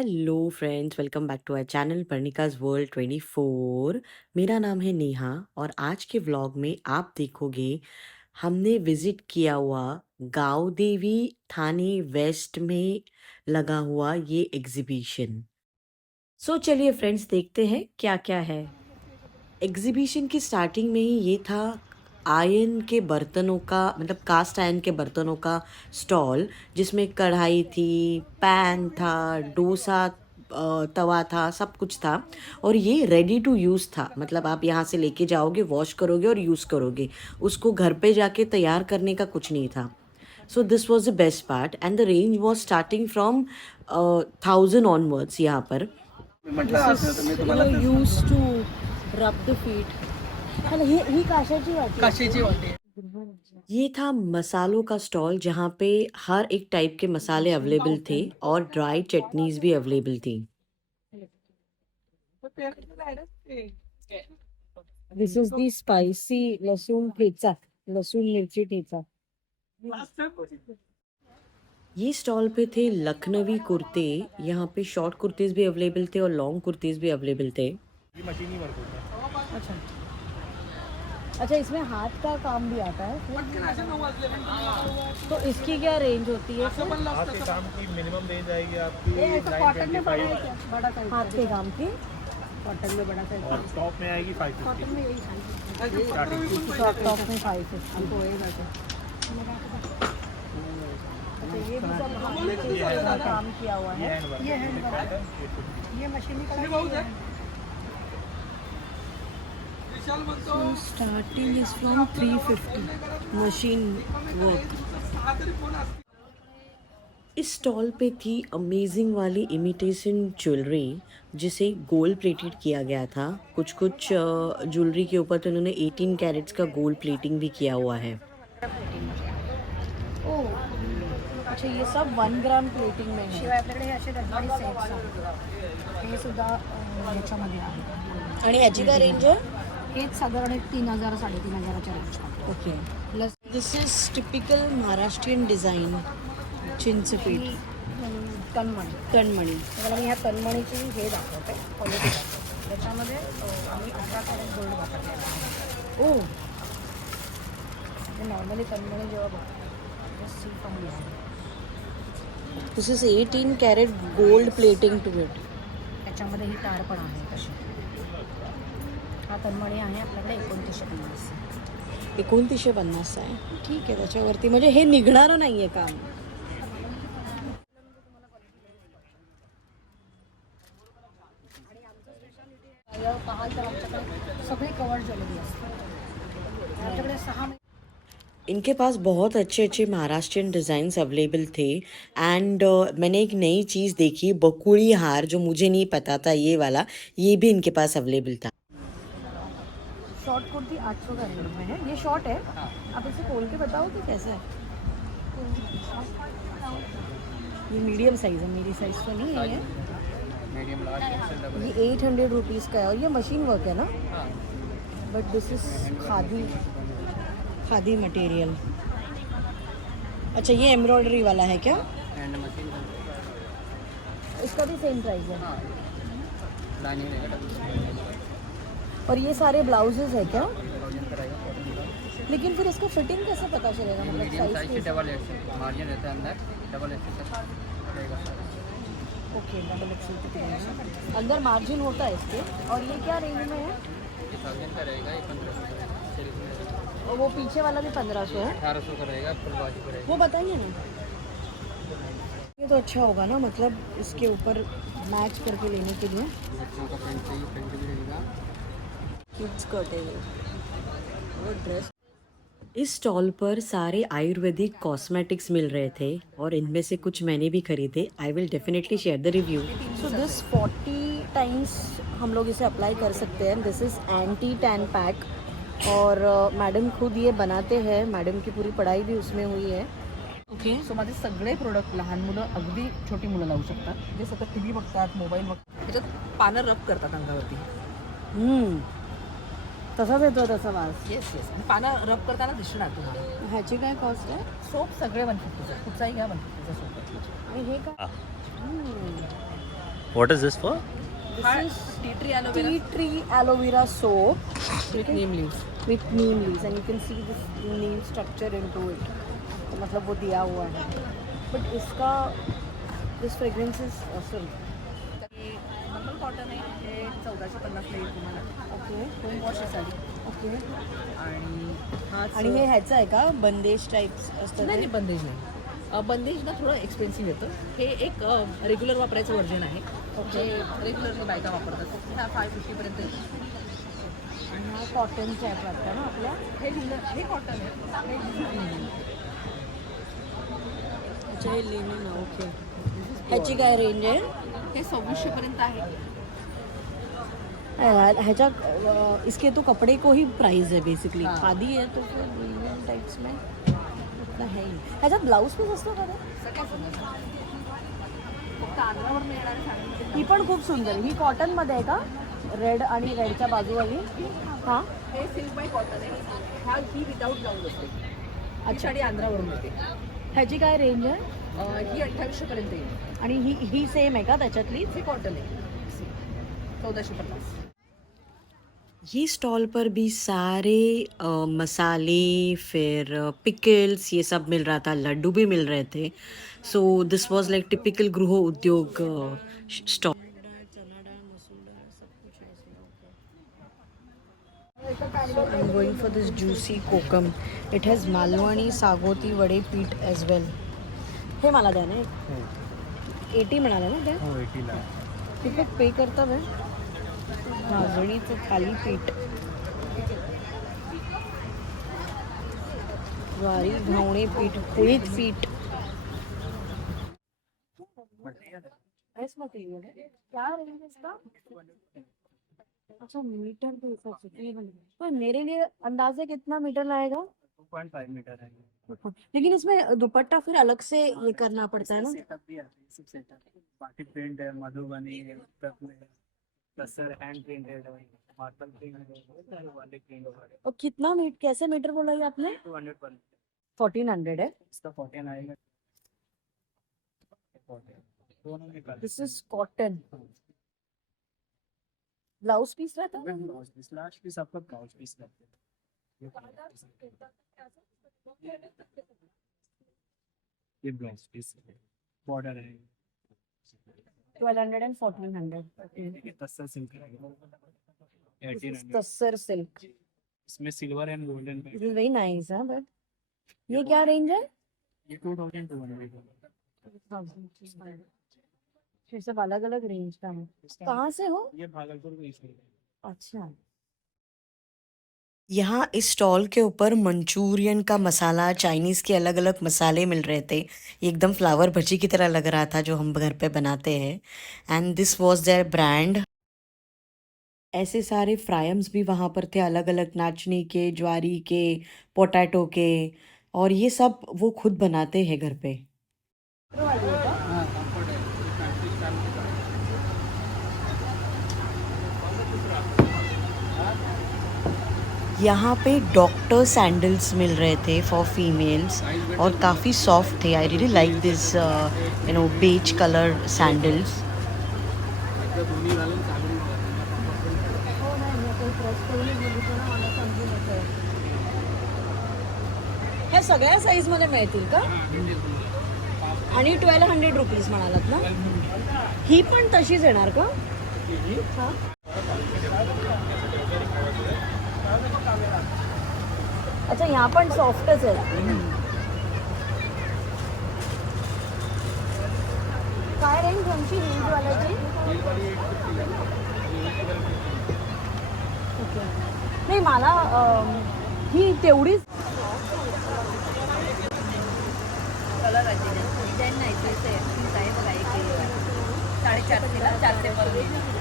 Hello friends, welcome back to our channel Parnika's world 24। मेरा नाम है नेहा और आज के व्लॉग में आप देखोगे हमने विज़िट किया हुआ गाँव देवी थाने वेस्ट में लगा हुआ ये एग्ज़िबिशन। सो चलिए फ्रेंड्स, देखते हैं क्या-क्या है। एग्ज़िबिशन की स्टार्टिंग में ही ये था आयरन के बर्तनों का, मतलब कास्ट आयरन के बर्तनों का स्टॉल, जिसमें कढ़ाई थी, पैन था, डोसा तवा था, सब कुछ था। और ये रेडी टू यूज़ था, मतलब आप यहाँ से लेके जाओगे, वॉश करोगे और यूज़ करोगे। उसको घर पे जाके तैयार करने का कुछ नहीं था। So this was the best part and the range was starting from 1000 onwards यहाँ पर। म्हटलं असं तर मी तुम्हाला तेच used to rub the feet. ही काशाची वाटी काचेची वाटी. ये था मसालों का स्टॉल, जहाँ पे हर एक टाइप के मसाले अवेलेबल थे और ड्राई चटनीज भी अवेलेबल थी। दिस इज दी स्पाइसी लहसुन ठेचा, लहसुन मिर्ची ठेचा। ये स्टॉल पे थे लखनवी कुर्ते। यहाँ पे शॉर्ट कुर्तीज भी अवेलेबल थे और लॉन्ग कुर्तीज भी अवेलेबल थे। ही मशीन ही वर्क होतं. अच्छा अच्छा, इसमें हाथ का काम भी आता है पटकन अशा 9 वाजले म्हणजे तो इसकी क्या रेंज होती है असं पण हाथ लागतं के का? काम की मिनिमम रेंज आएगी आपकी हे ऐसा कॉटन में बड़ा है 925 क्या? बड़ा साइज हाथ के काम की? कॉटन में बड़ा साइज. और टॉप में आएगी 550। कॉटन में यही साइज. स्टार्टिंग टॉप में 550। हमको वही बात है. अच्छा, ये भी सब हाथ का काम किया हुआ ये है। हैंड वर्क ये हैंड वर्क है. 850। ये मशीनी कढ़ाई है. विशाल म्हणतो starting is from 350 machine work. 6 तरी फोन असतील. इस स्टॉल पे थी अमेजिंग वाली इमिटेशन ज्वेलरी, जिसे गोल्ड प्लेटेड किया गया था। कुछ कुछ ज्वेलरी के ऊपर तो उन्होंने 18 कैरेट्स का गोल्ड प्लेटिंग भी किया हुआ है। ओह अच्छा, ये सब 1 ग्राम प्लेटिंग में है। शिवाय आपल्याकडे हे असे रजवाडी सेट्स आहेत. हे सुद्धा याच्यामध्ये आहे. आणि याची काय रेंज आहे? हेच साधारण 3000 3,500च्या range. Okay, plus this is typical Maharashtrian design, चिंचपीठ, तन्मणी. तणमणी। तुम्हाला मी ह्या तन्मणीची हे दाखवते क्वालिटी दाखवते. त्याच्यामध्ये आम्ही 18 कॅरेट गोल्ड वापरलेलं आहे. ओह हे नॉर्मली तन्मणी जेव्हा बघतो सी पण आहे. This is 18 carat gold plating to it. त्याच्यामध्ये ही तार पण आहे तशी. हा तन्मणी आहे आपल्याकडे 2950. 2950 आहे, ठीक आहे। त्याच्यावरती म्हणजे हे निघणारं नाहीये काम। पाहाल तर आमच्याकडे सगळे कवर ज्वेलरी असते. आमच्याकडे 6 इनके पास बहुत अच्छे अच्छे महाराष्ट्रियन डिज़ाइंस अवेलेबल थे एंड मैंने एक नई चीज़ देखी, बकुड़ी हार, जो मुझे नहीं पता था ये वाला, ये भी इनके पास अवेलेबल था। शॉर्ट कुर्ती 800 का रेंज में है. ये शॉर्ट है. आप इसे खोल के बताओ कि कैसा है. ये मीडियम साइज़ है, मेरी साइज़ तो नहीं है ये. Medium large double. ये 800 रुपीज़ का है और ये मशीन वर्क है ना. But this is khadi, khadi material. अच्छा, ये एम्ब्रॉयडरी वाला है क्या? हैंड मशीन इसका भी सेम प्राइस है. लानी रहेगा और ये सारे ब्लाउजेज है क्या. 1000 का रहेगा। लेकिन फिर इसका फिटिंग कैसे पता चलेगा, मतलब मीडियम साइज से साइज. डबल एक्सेल मार्जिन रहता है अंदर, डबल एक्सेल का रहेगा। ओके, डबल एक्सेल अंदर मार्जिन होता है इसके. और ये क्या रेंज में है. ये 1000 का रहेगा, ये 1500 का रहेगा। और वो पीछे वाला भी 1500 है. 1800 का रहेगा, फुल बाजू का रहेगा। वो बताइए ना. ये तो अच्छा होगा ना, मतलब इसके ऊपर मैच करके लेने के लिए। बच्चों का पेंट चाहिए, पेंट भी रहेगा। किड्स स्कर्ट है वो ड्रेस। इस स्टॉल पर सारे आयुर्वेदिक कॉस्मेटिक्स मिल रहे थे और इनमें से कुछ मैंने भी खरीदे। I will definitely share the review. So this 40 times हम लोग इसे अप्लाई कर सकते हैं. This is anti tan pack और मैडम खुद ये बनाते हैं. मैडम की पूरी पढ़ाई भी उसमें हुई है. ओके, सो माझे सगळे प्रोडक्ट लहान मुलं, अगदी छोटी मुलं लावू शकतात. जे सतत टी व्ही बघतात, मोबाईल बघतात, त्याच्यात पानं रब करतात अंगावरती. तसाच येतो तसा वास। Yes yes. पानं रब करताना दिसणार तुम्हाला. ह्याची काय कॉस्ट आहे? सोप सगळे 150चे. कुठचाही घ्या 150चा सोप. आणि हे काय? What is this for? This is tea tree aloe vera tea tree aloe vera soap with Neem leaves. with neem leaves and you can see this neem structure into it. तो मतलब वो दिया हुआ है. But इसका this fragrance is awesome. हे normal cotton आहे. हे 1450 ला येईल तुम्हाला. ओके होम वॉश आहे साडी. ओके. आणि हाच आणि हे ह्याचं आहे का बंदेश टाईप्स असतं नाही ते? नाही, बंदेज नाही. बंदेज ना थोडं एक्सपेन्सिव्ह येतं. हे एक रेग्युलर वापरायचं व्हर्जन आहे. जे रेग्युलरली बायका वापरतात. ह्या 550 पर्यंत येईल. आणि हा कॉटनचे आहेत वाटतं ना आपल्या? हे कॉटन आहे. हे लिनन. अच्छा हे लिनन ओके. ह्याची काय रेंज आहे? हे 2600 पर्यंत आहे. ह्याच्या इसके तो कपड़े को ही प्राइस है बेसिकली. हाँ. खादी है तो फिर प्रीमियम टाइप्स में उतना है ही. ह्याच्यात ब्लाऊज पीस असतो का रे? सगळ्या सुंदर. फक्त आंध्रावर मिळणारे साडी. ही पण खूप सुंदर आहे. ही कॉटनमध्ये आहे का? रेड आणि रेडच्या बाजूवाली हां. हे सिल्क बाय कॉटन आहे. ही विदाऊट ब्लाऊज असते. ही अच्छा. साडी आंध्रावरून येते. ह्याची काय रेंज आहे? ही 2800 पर्यंत येईल. आणि ही सेम आहे का त्याच्यातली? हे कॉटन आहे. 1450. ये स्टॉल पर भी सारे मसाले फिर पिकल्स ये सब मिल रहा था, लड्डू भी मिल रहे थे. So this was like typical गृह उद्योग stall. So I'm going for this juicy kokum. It has malwani sagoti वडे पीठ as well. हे मला द्या ना एक. 80 म्हणाला ना त्या? हो 80 ला. तिकीट पे करता वे भाजणीचं थालीपीठ. ज्वारी घावणे पीठ कुळीत पीठ. ऐस मटेरियल है क्या रेंज इसका? अच्छा मीटर के हिसाब से तो मेरे लिए अंदाजे कितना मीटर लाएगा? 2.5 मीटर है. लेकिन इसमें दुपट्टा फिर अलग से ये करना पड़ता है ना? सेटअप भी है, सब सेटअप. बाकी प्रिंट है, मधुबनी है, तसर हैंड प्रिंटेड है, मार्बल प्रिंट है, वाले प्रिंट है. और कितना कैसे मीटर बोला ये आपने? 200 पर. 1400 है. इसका 14 आएगा. 14 दोनों निकाल. This is cotton. Blouse piece रहता है? लास्ट पीस आपका ब्लाउज पीस रहता है. ये ब्लाउज पीस बॉर्डर है. 1200 and 1400. ये तसर सिल्क है. 1800. तस्सर सिल्क. इसमें silver and golden this is very nice है. बट ये क्या रेंज है? ये 2200. फिर सब अलग अलग रेंज का है. कहाँ से हो? ये भागलपुर में इसमें. अच्छा. यहाँ इस स्टॉल के ऊपर मंचूरियन का मसाला, चाइनीज़ के अलग अलग मसाले मिल रहे थे. ये एकदम फ्लावर भजी की तरह लग रहा था जो हम घर पे बनाते हैं. And this was their brand. ऐसे सारे फ्रायम्स भी वहाँ पर थे, अलग अलग नाचनी के, ज्वारी के, पोटैटो के. और ये सब वो खुद बनाते हैं घर पे. हां, कम्फर्ट आहे. फॅब्रिक फॅब्रिक आहे. यहाँ पे डॉक्टर सैंडल्स मिल रहे थे फॉर फीमेल्स और काफ़ी सॉफ्ट थे. I really like this you know beige colour sandals. एकदा दोन्ही घालून चांगली हो नाही मी काही प्रेस करूनच बघितलं ना मला समजून येतं. ह्या सगळ्या साईज मध्ये मिळतील का? आणि 1200 रुपीज म्हणालात ना? ही पण तशीच येणार का? हा. अच्छा यहाँ पण सॉफ्टच आहे. काय रेंज आमची हिलवाल्याची? ओके. नाही मला ही तेवढीच. कलर आहे. डिझाईन नाही ते आहे बघा. एक 450 400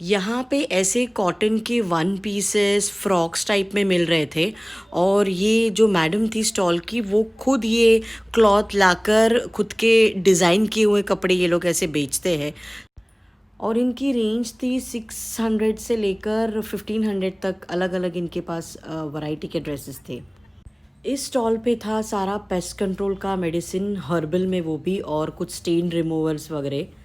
यहाँ पे ऐसे कॉटन के वन पीसेस फ्रॉक्स टाइप में मिल रहे थे. और ये जो मैडम थी स्टॉल की वो खुद ये क्लॉथ लाकर खुद के डिज़ाइन किए हुए कपड़े ये लोग ऐसे बेचते हैं. और इनकी रेंज थी 600 से लेकर 1500 तक. अलग अलग इनके पास वैरायटी के ड्रेसेस थे. इस स्टॉल पे था सारा पेस्ट कंट्रोल का मेडिसिन, हर्बल में वो भी, और कुछ स्टेन रिमूवर्स वगैरह।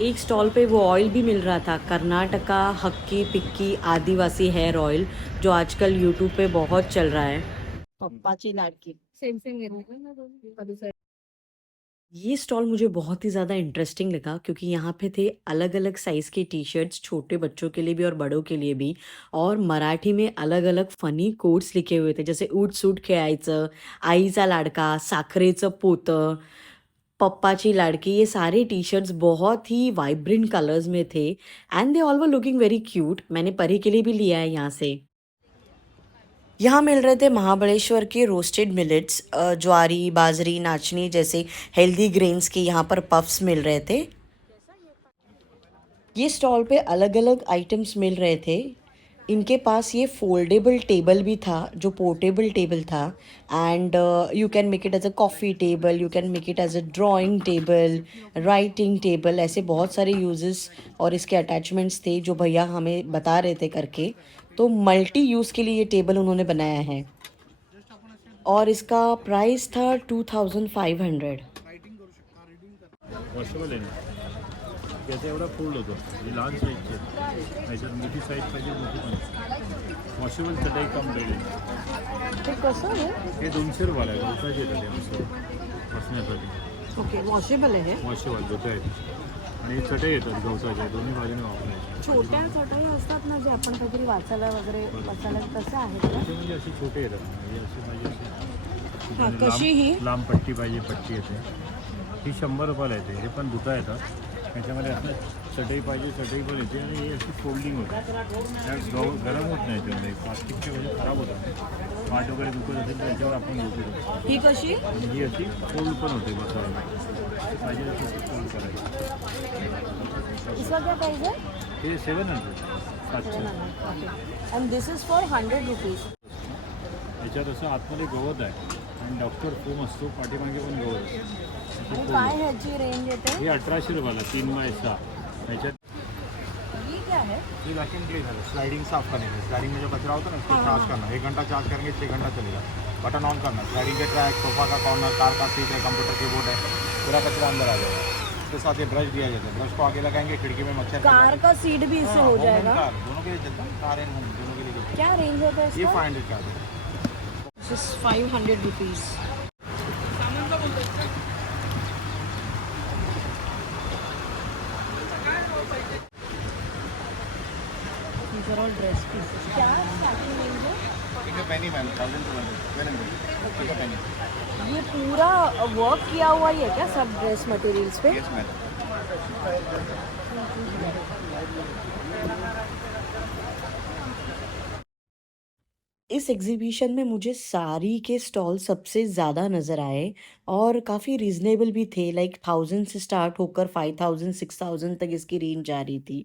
एक स्टॉल पे वो ऑयल भी मिल रहा था, कर्नाटका हक्की पिक्की आदिवासी हेयर ऑयल, जो आजकल यूट्यूब पे बहुत चल रहा है। पप्पाची लाडकी सेम सेम घेतलं ये स्टॉल मुझे बहुत ही ज़्यादा इंटरेस्टिंग लगा क्योंकि यहाँ पे थे अलग अलग साइज़ के टी शर्ट्स, छोटे बच्चों के लिए भी और बड़ों के लिए भी, और मराठी में अलग अलग फनी कोट्स लिखे हुए थे, जैसे उठ सूट खेळायचं, आईचा लाडका, साखरेचं पोतं, पप्पाची लाडकी। ये सारे टी शर्ट्स बहुत ही वाइब्रेंट कलर्स में थे and they all were looking very cute. मैंने परी के लिए भी लिया है यहाँ से। यहाँ मिल रहे थे महाबलेश्वर के रोस्टेड मिलेट्स, ज्वारी, बाजरी, नाचनी जैसे हेल्दी ग्रेन्स के यहाँ पर पफ्स मिल रहे थे। ये स्टॉल पे अलग अलग आइटम्स मिल रहे थे। इनके पास ये फोल्डेबल टेबल भी था जो पोर्टेबल टेबल था, and you can make it as a coffee table, you can make it as a drawing table, writing table, ऐसे बहुत सारे यूजेस और इसके अटैचमेंट्स थे जो भैया हमें बता रहे थे करके। तो मल्टी यूज़ के लिए ये टेबल उन्होंने बनाया है और इसका प्राइस था 2500। वॉशेबल आहे ना, त्याचा एवढा फोल्ड होतो, ही लहान साईजची आहे, ह्याच्यात मोठी साईज पाहिजे, मोठी पण वॉशेबल चटई कम रेट ते कसं आहे हे 200 रुपयाला आहे, गवताचे येतात ते मस्त बसण्यासाठी, ओके वॉशेबल आहे हे वॉशेबल धुता आहेत आणि चटई येतात गवताच्या, दोन्ही बाजूने वापरायचे. छोट्या चटई असतात ना जे आपण काहीतरी वाचायला वगैरे बसायला तसं आहे का ते म्हणजे असे छोटे येतात, म्हणजे असे पाहिजे असे. हां, आणि कशी ही? लांब पट्टी पाहिजे, पट्टी येते, ही 100 रुपयाला येते. हे पण धुता येतात, त्याच्यामध्ये असं चटई पाहिजे, चटई पण येते आणि हे अशी फोल्डिंग होते, त्यात गरम होत नाही, त्यामध्ये प्लास्टिकचे म्हणजे खराब होतात, वाट वगैरे दुखत असेल तर त्याच्यावर आपण झोपू शकतो. ही कशी आणि ही अशी फोल्ड पण होते बसायला, पाहिजे अशी फोल्ड करायची. इसका क्या प्राइस है हे 700, 700. And this is for 100 rupees याच्यात असं आतमध्ये गवत आहे आणि डॉक्टर फोम असतो, पाठीमागे पण गवत असतं. आणि काय ह्याची रेंज येते हे 1800 रुपयाला 3x6. ह्याच्यात ये क्या है ये वैक्यूम क्लीन है, स्लाइडिंग साफ करने के, स्लाइडिंग में जो कचरा होता है ना उसको चार्ज करना, 1 घंटा चार्ज करेंगे 6 घंटा चलेगा. बटन ऑन करना, स्लाइडिंग के ट्रैक, सोफा का कॉर्नर, कार का सीट है, कंप्यूटर कीबोर्ड है, पूरा कचरा अंदर आ जाएगा. उसके साथ ये ब्रश दिया जाता है, ब्रश को आगे लगाएंगे, खिड़की में मच्छर कार का सीट भी इससे हो जाएगा कार दोनों के लिए चलता है, कार एंड होम दोनों के लिए चलता क्या रेंज होता है है. ये इसका 500 का है. This is 500 rupees These are all dress pieces. क्या स्टार्टिंग रेंज है ठीक है, पेनी मैम 1200 ठीक है पेनी. ये पूरा वर्क किया हुआ ही है क्या सब ड्रेस मटेरियल्स पे यस मैम. इस एग्जीबिशन में मुझे साड़ी के स्टॉल सबसे ज़्यादा नज़र आए और काफ़ी रीज़नेबल भी थे, लाइक 1000 से स्टार्ट होकर 5000 6000 तक इसकी रेंज जा रही थी।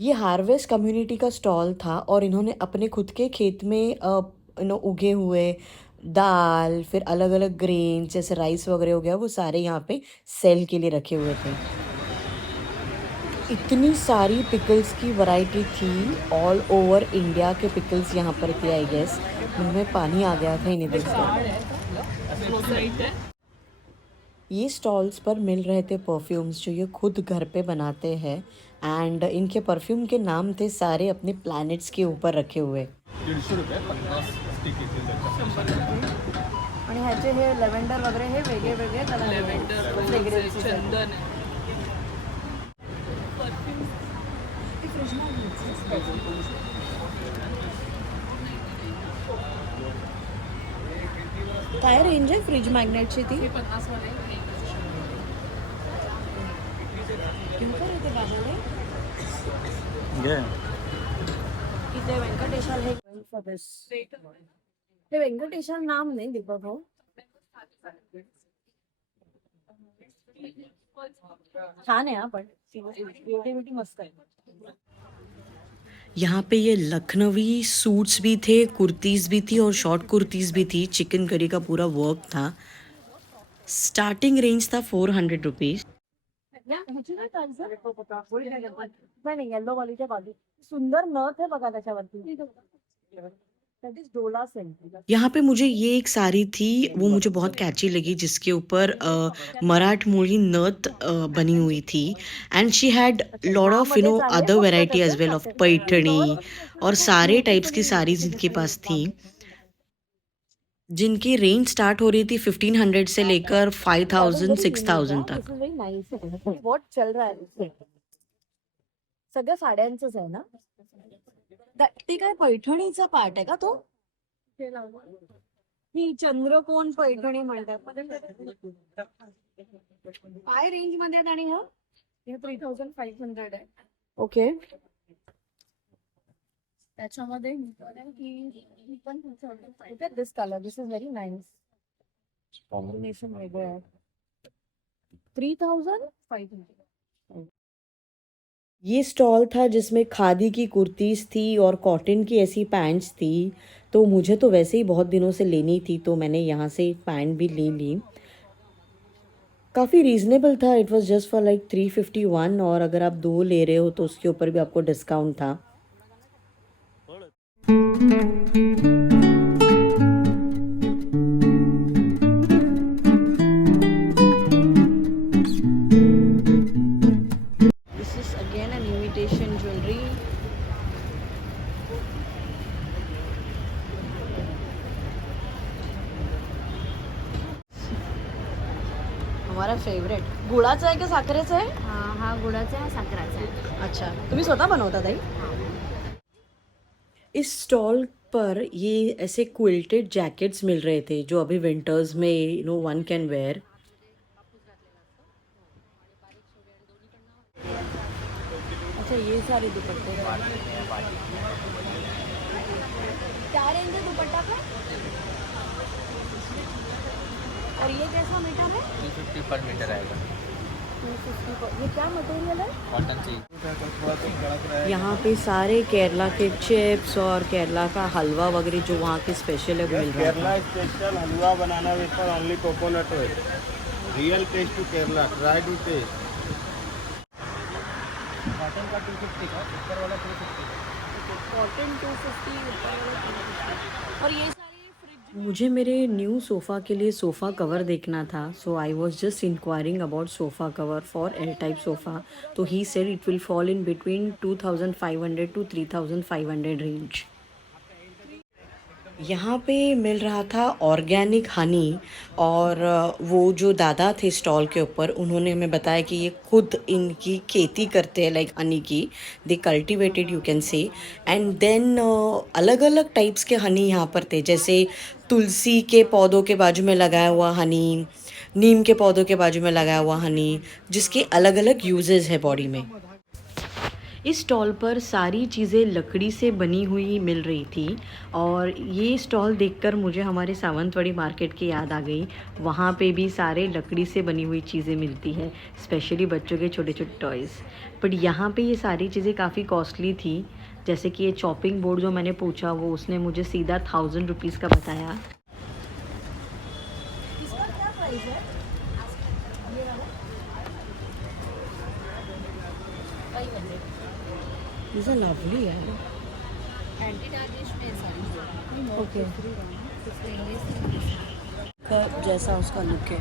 ये हार्वेस्ट कम्युनिटी का स्टॉल था और इन्होंने अपने खुद के खेत में उगे हुए दाल, फिर अलग अलग ग्रेन्स जैसे राइस वगैरह हो गया, वो सारे यहाँ पे सेल के लिए रखे हुए थे। इतनी सारी पिकल्स की वैरायटी थी, ऑल ओवर इंडिया के पिकल्स यहाँ पर थे। आई गेस मुंह में पानी आ गया था इन्हें देखकर। ये स्टॉल्स पर मिल रहे थे परफ्यूम्स जो ये खुद घर पे बनाते हैं, एंड इनके परफ्यूम के नाम थे सारे अपने प्लैनेट्स के ऊपर रखे हुए। 150 रुपये 50 स्टिक येतील. आणि ह्याचे हे लेव्हेंडर वगैरे हे वेगळे वेगळे फ्रेग्रन्सेस चंदन काय रेंज आहे फ्रीज मॅग्नेटची ती 50 वाले किंमत येते बाजारे घे. इथे व्यंकटेशाल हे हे व्यंकटेशाल नाम नाही दीपक भाऊ छान आहे हा पण क्रिएटिव्हिटी मस्त आहे यहाँ पे ये लखनवी सूट्स भी थे, कुर्तीज़ भी थी और शॉर्ट कुर्तीज़ भी थी। चिकन करी का पूरा वर्क था। स्टार्टिंग रेंज था 400 रुपीज़। नाही येल्लो वालीच्या बाजू सुंदर नथ आहे बघा त्याच्यावरती. That is डोला सिल्क. यहाँ पे मुझे ये एक साड़ी थी, वो मुझे बहुत कैची लगी, जिसके ऊपर मराठमोळी नथ बनी हुई थी and she had lot of other variety as well of Paithani और सारे टाइप्स की साड़ीज इनके पास थी, जिनकी रेंज स्टार्ट हो रही थी 1500 से लेकर 5000 6000 तक। व्हॉट चल रहा है सगळ्या साड्यांचंच आहे ना. ते काय पैठणीचा पार्ट आहे का तो. ही चंद्रकोण पैठणी म्हणतात. काय रेंज मध्ये आहेत आणि हा 3500 आहे. ओके. त्याच्यामध्ये ही पण this colour this is very nice. Combination वेगळं आहे. 3500. ये स्टॉल था जिसमें खादी की कुर्तीज़ थी और कॉटन की ऐसी पैंट्स थी। तो मुझे तो वैसे ही बहुत दिनों से लेनी थी, तो मैंने यहाँ से पैंट भी ले ली। काफ़ी रीज़नेबल था, it was just for like 351 और अगर आप 2 ले रहे हो तो उसके ऊपर भी आपको डिस्काउंट था। This is again an imitation jewelry. हमारा फेवरेट गुळाचा आहे की साखरेचा आहे. हा गुळाचा आहे साखराचा आहे. अच्छा तुम्ही स्वतः बनवता ताई. इस स्टॉल पर ये ऐसे क्विल्टेड जैकेट्स मिल रहे थे जो अभी विंटर्स में वन कैन वेयर। अच्छा ये सारे दुपट्टे क्या रेंज है दुपट्टा का. और ये कैसा मीटर है. 350 पर मीटर आएगा. 250 पर. ये क्या मटेरियल है. कॉटन चाहिए. यहाँ पे सारे केरला के चिप्स और केरला का हलवा वगैरह जो वहाँ के स्पेशल है वो मिल रहा केरला था। Special halwa banana wafer only coconut oil. Real taste to Kerala. Try to taste. Cotton का 250 का, ऊपर वाला 350 का. कॉटन 250 ऊपर वाला 350. और ये सारे फ्रिज. मुझे मेरे न्यू सोफ़ा के लिए सोफ़ा कवर देखना था, so I was just inquiring about sofa cover for L type sofa. तो he said it will fall in between 2500 to 3500 range. यहाँ पे मिल रहा था ऑर्गेनिक हनी और वो जो दादा थे स्टॉल के ऊपर, उन्होंने हमें बताया कि ये खुद इनकी खेती करते हैं, लाइक हनी की they cultivated you can say. And then अलग अलग टाइप्स के हनी यहाँ पर थे, जैसे तुलसी के पौधों के बाजू में लगाया हुआ हनी, नीम के पौधों के बाजू में लगाया हुआ हनी, जिसके अलग अलग यूजेस है बॉडी में। इस स्टॉल पर सारी चीज़ें लकड़ी से बनी हुई मिल रही थी और ये स्टॉल देखकर मुझे हमारे सावंतवाड़ी मार्केट की याद आ गई। वहाँ पे भी सारे लकड़ी से बनी हुई चीज़ें मिलती है, स्पेशली बच्चों के छोटे छोटे टॉयज़। बट यहाँ पे ये सारी चीज़ें काफ़ी कॉस्टली थी, जैसे कि ये चॉपिंग बोर्ड जो मैंने पूछा वो उसने मुझे सीधा 1000 रुपीज़ का बताया। इसका क्या प्राइस है. These are lovely यार। ओके. जैसा उसका लुक है.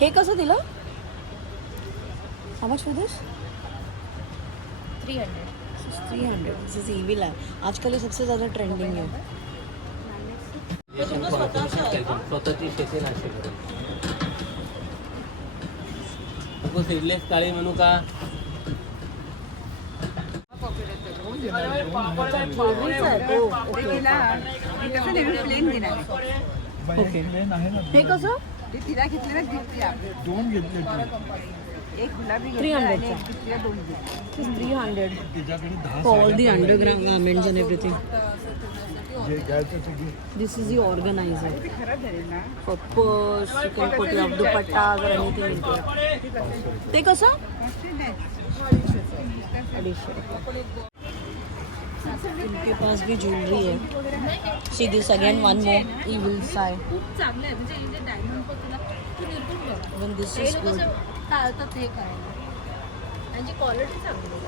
हे कसं दिलं. How much for this? 300. 300. This is evil है. आजकल ये सबसे ज़्यादा ट्रेंडिंग है. स्वतःची शेती नाशिक. नको सीडलेस काळी म्हणू का. ओके. हे कसं. तिला घेतलेला गिफ्ट आहे. दोन घेतले एक गुलाबी 300 चा. घेतला दोन घेतले. 300 तिच्याकडे 10 for all the underground garments and everything. जे घ्यायचं ते घे. This is the organizer ते खराब झाले ना. for purse. You can put your दुपट्टा अगर anything into it. ते कसं. मस्त नाही. इनके पास भी ज्वेलरी है. See this again one more evil Sai. खूप चांगलं आहे म्हणजे हे जे डायमंड पण तुला तू निर्गुण बघ. इवन दिस हे इज लोक गुड. कसं टाळतात हे करायला. त्यांची क्वालिटी चांगली आहे.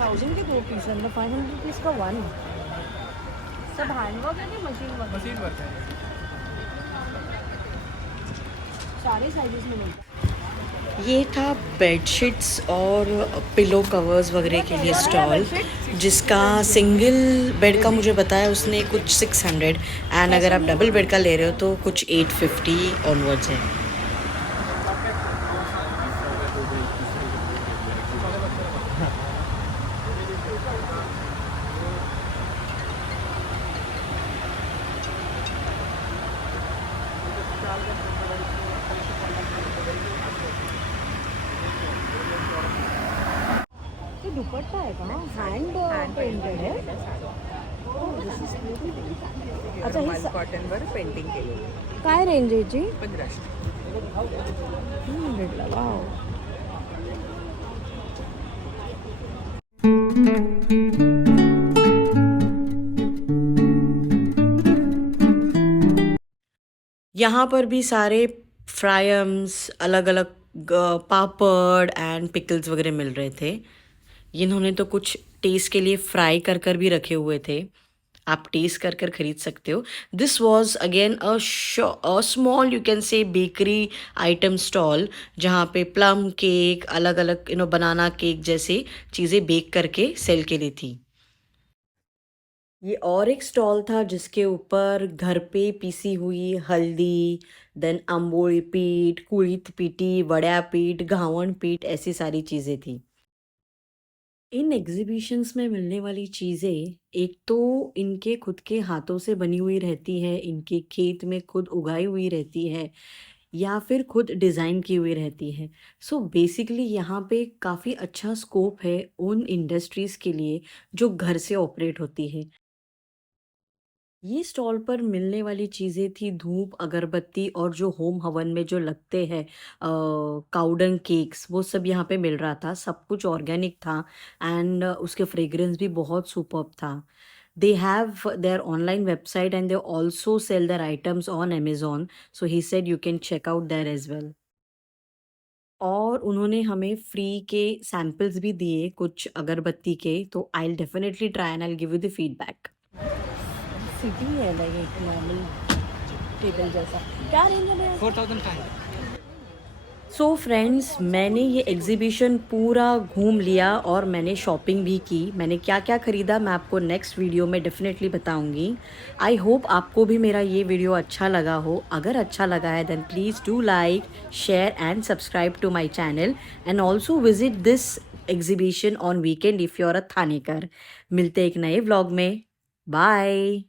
1000 के 2 पीस है, 500 रुपीस का वन. सब हैंडवर्क है कि मशीन वर्क? मशीन वर्क है. सारे साइजेस में मिलते हैं. ये था बेडशीट्स और पिलो कवर्स वगैरह के लिए स्टॉल, जिसका सिंगल बेड का मुझे बताया उसने कुछ 600 एंड अगर आप डबल बेड का ले रहे हो तो कुछ 850 ऑनवर्ड्स है. ये दुपट्टा है कहाँ? हैंड पेंटेड है. अच्छा हे कॉटनवर पेंटिंग केली काय रेंज आहे याची? 1500. 300 ला. वाव. यहाँ पर भी सारे फ्रायम्स, अलग अलग पापड़ एंड पिकल्स वगैरह मिल रहे थे. इन्होंने तो कुछ टेस्ट के लिए फ्राई कर कर भी रखे हुए थे, आप टेस्ट कर कर खरीद सकते हो. This was again a small you can से बेकरी आइटम स्टॉल, जहाँ पे प्लम केक, अलग अलग बनाना केक जैसे चीज़ें बेक करके सेल के लिए थी. ये और एक स्टॉल था जिसके ऊपर घर पे पीसी हुई हल्दी, देन अंबोली पीठ, कुळीथ पीठी, वड्या पीठ, घावन पीठ, ऐसी सारी चीज़ें थी. इन एग्जीबिशंस में मिलने वाली चीज़ें एक तो इनके खुद के हाथों से बनी हुई रहती है, इनके खेत में खुद उगाई हुई रहती है, या फिर खुद डिज़ाइन की हुई रहती है. सो बेसिकली यहाँ पे काफ़ी अच्छा स्कोप है उन इंडस्ट्रीज़ के लिए जो घर से ऑपरेट होती है. ये स्टॉल पर मिलने वाली चीज़ें थी धूप, अगरबत्ती और जो होम हवन में जो लगते हैं काउडंग केक्स, वो सब यहाँ पे मिल रहा था. सब कुछ ऑर्गेनिक था एंड उसके फ्रेग्रेंस भी बहुत सुपर्ब था. They have their online website and they also sell their items on Amazon, so he said you can check out there as well. और उन्होंने हमें फ्री के सैम्पल्स भी दिए कुछ अगरबत्ती के, तो I will definitely try and I will give you the feedback. City है लाइक एक नॉर्मल टेबल जैसा. क्या रेंज है? 4500. सो फ्रेंड्स, मैंने ये एग्जीबिशन पूरा घूम लिया और मैंने शॉपिंग भी की. मैंने क्या क्या ख़रीदा मैं आपको नेक्स्ट वीडियो में डेफिनेटली बताऊंगी. आई होप आपको भी मेरा ये वीडियो अच्छा लगा हो. अगर अच्छा लगा है then please do like, share and subscribe to my channel and also visit this exhibition on weekend if you are a थानेकर. मिलते एक नए व्लॉग में. बाय.